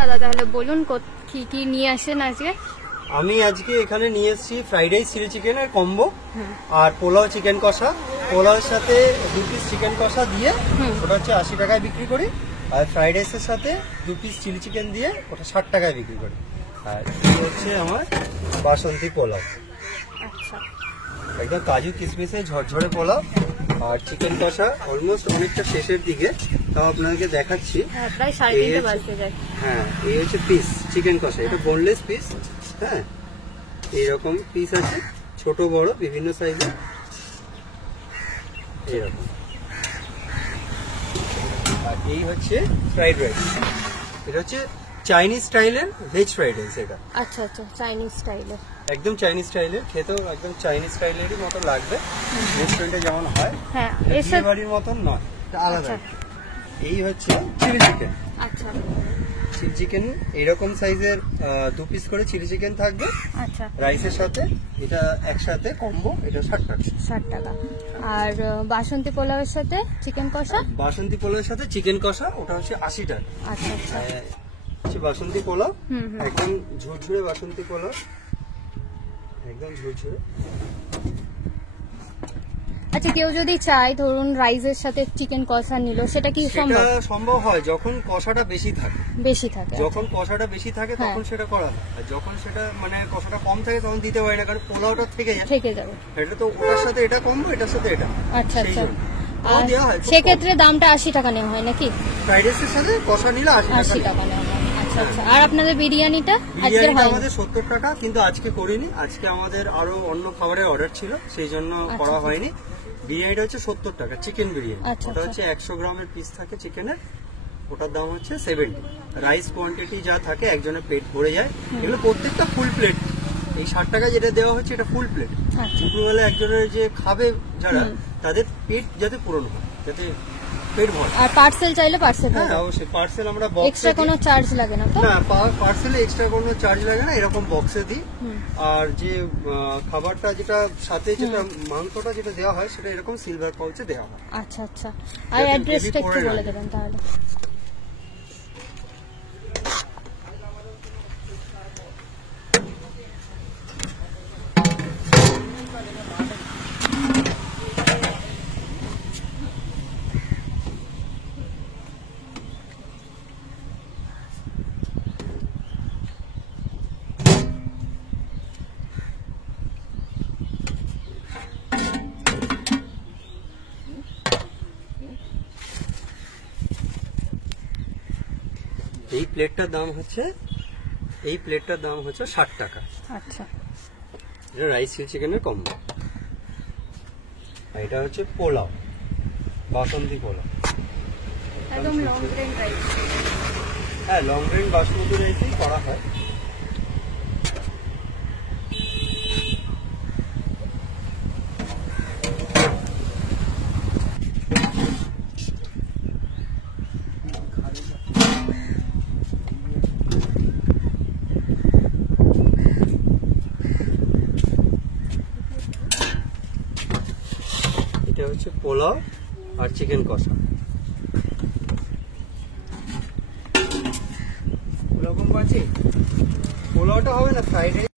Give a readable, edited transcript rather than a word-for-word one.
দাদা তাহলে বলুন কি কি নিয়ে আসেন আজকে। আমি আজকে এখানে নিয়ে এসেছি ফ্রাইড রাইস চিলি চিকেনের কম্বো আর পোলাও চিকেন কষা। পোলাওর সাথে 2 পিস চিকেন কষা দিয়ে ওটা হচ্ছে 80 টাকায় বিক্রি করি, আর ফ্রাইড রাইসের সাথে 2 পিস চিলি চিকেন দিয়ে ওটা 60 টাকায় বিক্রি করি। আর এই হচ্ছে আমার বাসন্তী পোলাও, আচ্ছা একদম কাজু কিশমিশে ঝরঝরে পোলাও। আর চিকেন কষা অলমোস্ট অনেকটা শেষের দিকে, তাও আপনাদেরকে দেখাচ্ছি। প্রায় 3:30 বাজতে যায়। হ্যাঁ, এই হচ্ছে পিস চিকেন কষা, এটা বোনলেস পিস। হ্যাঁ, এইরকম পিস আছে, ছোট বড় বিভিন্ন সাইজের এইরকম। আর এই হচ্ছে ফ্রাইড রাইস, এটা হচ্ছে চাইনিজ স্টাইলের ভেজ ফ্রাইড রাইস। এটা আচ্ছা আচ্ছা, চাইনিজ স্টাইলের, একদম চাইনিজ স্টাইলের, খেতেও একদম চাইনিজ স্টাইলেরই মতো লাগবে, রেস্টুরেন্টে যেমন হয়। হ্যাঁ, বিয়ে বাড়ির মতন নয়, এটা আলাদা। এই হচ্ছে চিলি চিকেন। আচ্ছা, চিলি চিকেন এইরকম সাইজের 2 পিস করে চিলি চিকেন থাকবে। আচ্ছা, রাইসের সাথে এটা একসাথে কম্বো, এটা 60 টাকা। 60 টাকা। আর বাসন্তী পোলাওয়ের সাথে চিকেন কষা, বাসন্তী পোলাওয়ের সাথে চিকেন কষা ওটা হচ্ছে 80 টাকা। আচ্ছা আচ্ছা, হচ্ছে বাসন্তী পোলাও, একদম ঝুরঝুরে বাসন্তী পোলাও, একদম ঝুরঝুরে। আচ্ছা, কেউ যদি চায় ধরুন রাইসের সাথে চিকেন কষা নিল, সেটা কি সম্ভব? সেটা সম্ভব হয় যখন কষাটা বেশি থাকে। যখন কষাটা বেশি থাকে তখন সেটা করা হয়, আর যখন সেটা মানে কষাটা কম থাকে তখন দিতে পারি না, কারণ পোলাওটা থেকে যাবে। এটা তো ওটার সাথে এটা কমবো, এটার সাথে এটা। আচ্ছা আচ্ছা, দেওয়া হয়। সেক্ষেত্রে দামটা 80 টাকা নেওয়া হয় নাকি? ফ্রাইড রাইসের সাথে কষা নিলে 80 টাকা নেওয়া হয়। আচ্ছা আচ্ছা। আর আপনাদের বিরিয়ানিটা আজকে হয় আমাদের 70 টাকা, কিন্তু আজকে করিনি। আজকে আমাদের আরো অন্য খাবারের অর্ডার ছিল, সেই জন্য করা হয়নি। বিরিয়ানিটা হচ্ছে 70 টাকা, চিকেন বিরিয়ানি। ওটা হচ্ছে 100 গ্রামের পিস থাকে চিকেনের, ওটার দাম হচ্ছে 70। রাইস কোয়ান্টিটি যা থাকে একজনের পেট ভরে যায়। এগুলো প্রত্যেকটা ফুল প্লেট। এই 60 টাকা যেটা দেওয়া হচ্ছে এটা ফুল প্লেট। দুপুরবেলা একজনের যে খাবে যারা, তাদের পেট যাতে পূরণ হয়, যাতে পেট ভরে। আর পার্সেল চাইলে পার্সেল? হ্যাঁ অবশ্যই, পার্সেল আমরা বক্সে, এক্সট্রা কোনো চার্জ লাগে না তো? না, পার্সেলে এক্সট্রা কোনো চার্জ লাগে না, এরকম বক্সে দিই। আর যে খাবারটা যেটা সাথে যেটা মাংসটা যেটা দেওয়া হয় সেটা এরকম সিলভার পাউচে দেওয়া হয়। আচ্ছা আচ্ছা। আর অ্যাড্রেসটা একটু বলে দেবেন তাহলে। এই প্লেটটার দাম হচ্ছে 60 টাকা। আচ্ছা, এটা রাইস চিলি চিকেনের কম্বো। এটা হচ্ছে পোলাও, বাসন্তী পোলাও, একদম লং গ্রেন রাইস। হ্যাঁ, লং গ্রেন বাসমতি রাইসই করা হয়। এটা হচ্ছে পোলাও আর চিকেন কষা। পোলাওটা হবে না, ফ্রাইড রাইস।